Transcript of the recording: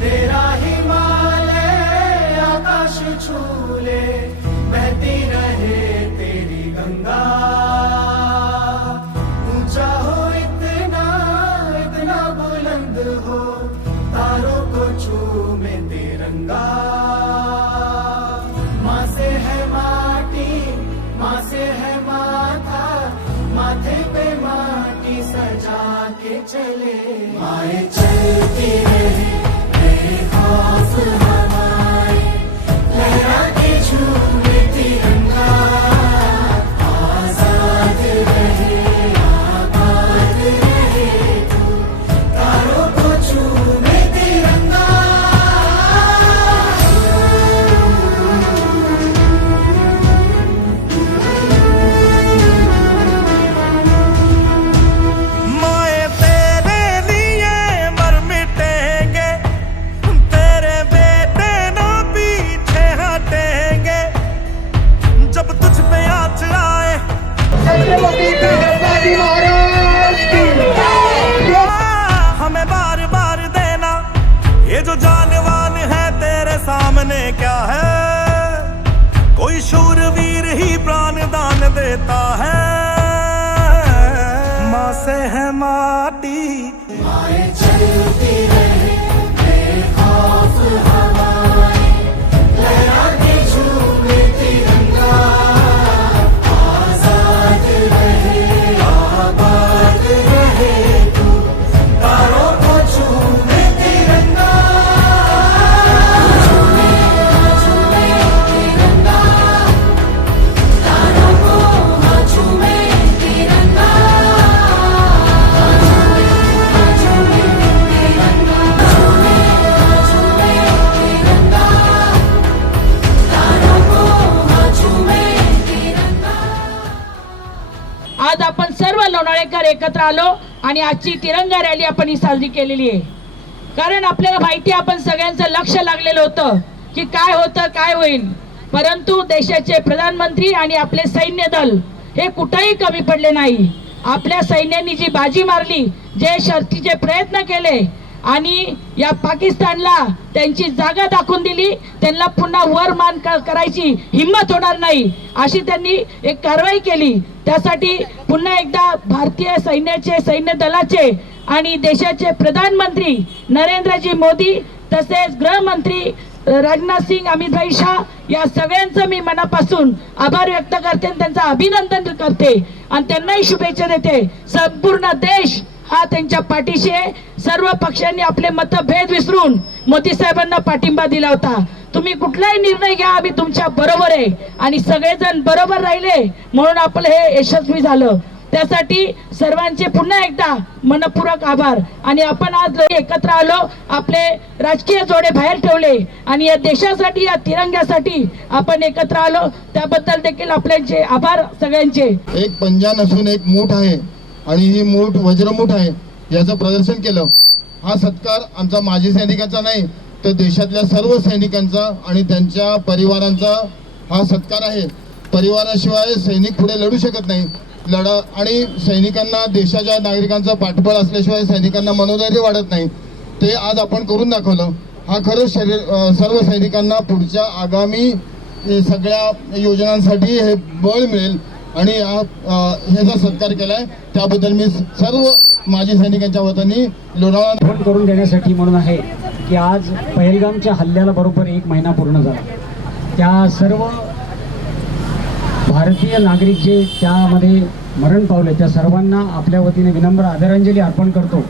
तेरा हिमालय आकाश छूले, बहती रहे तेरी गंगा। ऊँचा हो इतना इतना बुलंद हो, तारों को छूमे तिरंगा। माँ से है माटी, माँ से है माथा, माथे पे माटी सजा के चले। आए चलती रहे माटी आए चलती आज आपण सर्व लोणाळेकर एकत्र आलो आणि आजची तिरंगा रॅली आपण ही साजरी केलेली आहे. कारण आपल्याला माहिती आपण सगळ्यांचं लक्ष लागलेलं होतं की काय होतं काय होईल परंतु देशाचे प्रधानमंत्री आणि आपले सैन्य दल हे कुठेही कमी पडले नाही. आपल्या सैन्यांनी जी बाजी मारली जे शर्थीचे प्रयत्न केले आणि या पाकिस्तानला त्यांची जागा दाखवून दिली. त्यांना पुन्हा वर मान क- करायची हिंमत होणार नाही. अशी त्यांनी एक कारवाई केली. त्यासाठी पुन्हा एकदा भारतीय सैन्याचे सैन्य दलाचे आणि देशाचे प्रधानमंत्री नरेंद्रजी मोदी तसेच गृहमंत्री राजनाथ सिंग अमितभाई शाह या सगळ्यांचं मी मनापासून आभार व्यक्त करते आणि त्यांचं अभिनंदन करते. आणि त्यांनाही शुभेच्छा देते. संपूर्ण देश हा त्यांच्या पाठीशी आहे. सर्व पक्षांनी आपले मतभेद विसरून मोदी साहेबांना पाठिंबा दिला होता. तुम्ही कुठलाही निर्णय घ्या आम्ही तुमच्या बरोबर आहे. आणि सगळेजण बरोबर राहिले म्हणून आपलं हे यशस्वी झालं. त्यासाठी सर्वांचे पुन्हा एकदा मनपूरक आभार. आणि आपण आज एकत्र आलो आपले राजकीय जोडे बाहेर ठेवले. आणि या देशासाठी या तिरंग्यासाठी आपण एकत्र आलो. त्याबद्दल देखील आपल्याचे आभार सगळ्यांचे. एक पंजा नसून एक मूठ आहे. आणि ही मूठ वज्रमूठ आहे याचं प्रदर्शन केलं. हा सत्कार आमचा माजी सैनिकांचा नाही तर देशातल्या सर्व सैनिकांचा आणि त्यांच्या परिवारांचा हा सत्कार आहे. परिवाराशिवाय सैनिक पुढे लढू शकत नाही. लढ आणि सैनिकांना देशाच्या नागरिकांचं पाठबळ असल्याशिवाय सैनिकांना मनोधैर्य वाढत नाही. ते आज आपण करून दाखवलं. हा खरंच शरीर सर्व सैनिकांना पुढच्या आगामी सगळ्या योजनांसाठी हे बळ मिळेल. आणि ह्याचा सत्कार केलाय त्याबद्दल मी सर्व माजी सैनिकांच्या वतीने लोणावळा आठवण करून देण्यासाठी म्हणून आहे की आज पहलगामच्या हल्ल्याला बरोबर एक महिना पूर्ण झाला. त्या सर्व भारतीय नागरिक जे त्यामध्ये मरण पावले त्या सर्वांना आपल्या वतीने विनम्र आदरांजली अर्पण करतो.